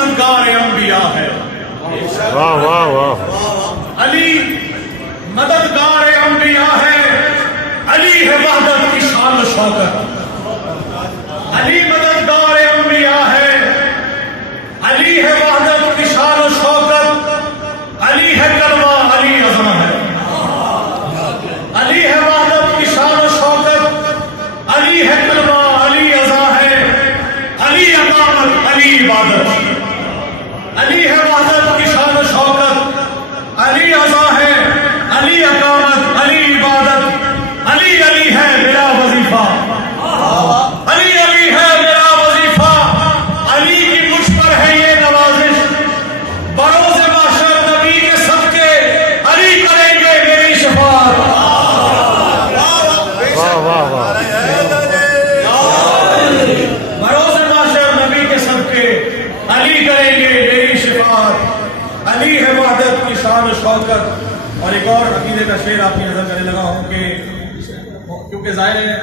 मददगार अंबिया है। वाह वाह वाह। अली मददगार अंबिया है, अली है वहदत की शान शौकत। अली मददगार अंबिया है, अली है वहदत की शान शौकत। अली है कलमा, अली अज़म है। अली है वहदत की शान शौकत, अली है कलमा, अली अज़ा है। अली अकामत, अली इबादत। अली है वहदत की शान शौकत, अली अज़ा है। अली अकामत, अली इबादत। अली अली है मेरा वजीफा, अली अली है मेरा वजीफा। अली की मुझ पर है ये नवाजिश, बरोज़े माशर नबी के सबके अली करेंगे मेरी शफाअत। वाह वाह वाह। बरोज़े माशर नबी के सबके अली करेंगे मेरी शफाअत। अली है वहदत की शान शौकत। और एक और अकीदे का शेर आपकी नजर करने लगा हूं कि क्योंकि जाहिर है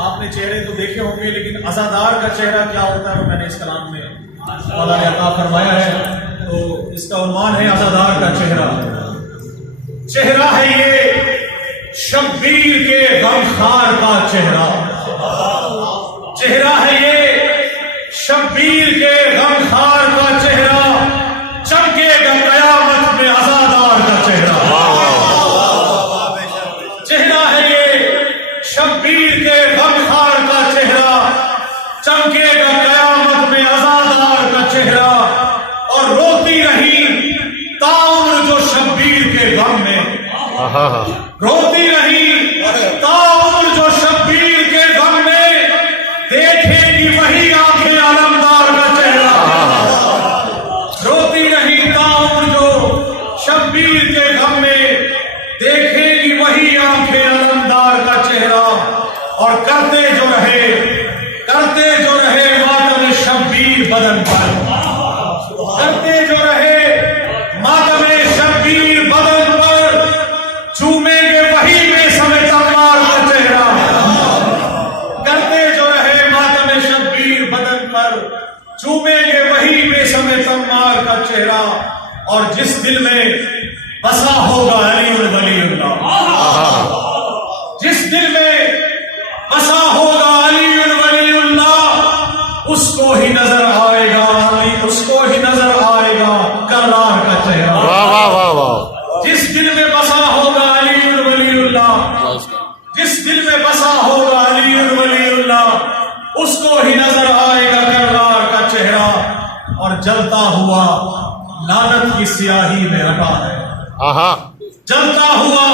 आपने चेहरे तो देखे होंगे, लेकिन अज़ादार का चेहरा क्या होता है वो मैंने इस कलाम में अल्लाह ने अता फरमाया है। तो इसका उन्वान है अज़ादार का चेहरा। चेहरा है ये शब्बीर के गमखार का चेहरा। चेहरा है ये शब्बीर के गमखार का चेहरा। चमकेगा कयामत में अज़ादार का चेहरा। चेहरा है ये शब्बीर के गमखार का चेहरा। चमकेगा कयामत में अज़ादार का चेहरा। और रोती रही ताउम्र जो शब्बीर के गम में, रोती रही ताउम्र जो शब्बीर के गम में। देखेगी वही आंखें अलमदार का चेहरा। रोती रही ताउम्र जो शब्बीर के गम में। देखेगी वही आंखें अलमदार का चेहरा। और करते जो रहे मातम शब्बीर बदन पर। करते जो रहे मातम शब्बीर बदन पर। चूमेंगे वही बेसमे तलवार का चेहरा। करते जो रहे मातम शब्बीर बदन पर। चूमेंगे वही बेसमे तलवार का चेहरा। और जिस दिल में बसा होगा अली वलीउल्लाह, जिस दिल में बसा होगा अली वलीउल्लाह, उसको ही नजर आएगा अली, उसको ही नजर आएगा करार का चेहरा। वाह वाह वाह वाह। जिस दिल में बसा होगा अली वलीउल्लाह, जिस दिल में बसा होगा अली वलीउल्लाह, उसको ही नजर आएगा करार का चेहरा। और जलता हुआ लानत की स्याही में अटा है। जलता हुआ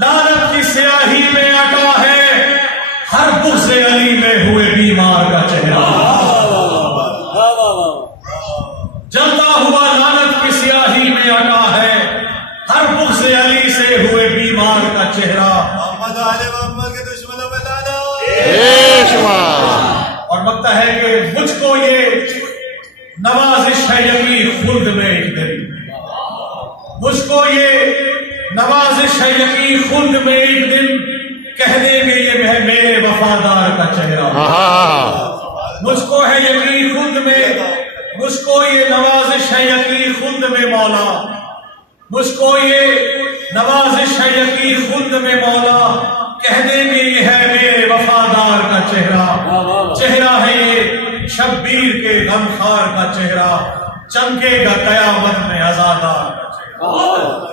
लानत की स्याही में अटा है। हर बुग़्ज़े अली में हुए बीमार का चेहरा। जलता हुआ लानत की स्याही में अटा है। हर बुग़्ज़े अली से हुए बीमार का चेहरा। और लगता है कि मुझको ये नवाजिश है यकीन खुल्द में एक दिन। मुझको ये नवाजिश है यकीन खुल्द में एक दिन। कह देंगे ये है मेरे वफादार का चेहरा। मुझको है यकीन खुल्द में, मुझको ये नवाजिश है यकीन खुल्द में मौला। मुझको ये नवाजिश है यकीन खुल्द में मौला। कह देंगे ये है मेरे वफादार का चेहरा। चेहरा है ये शब्बीर के गमखार का चेहरा। चमकेगा कयामत में अज़ादार का चेहरा।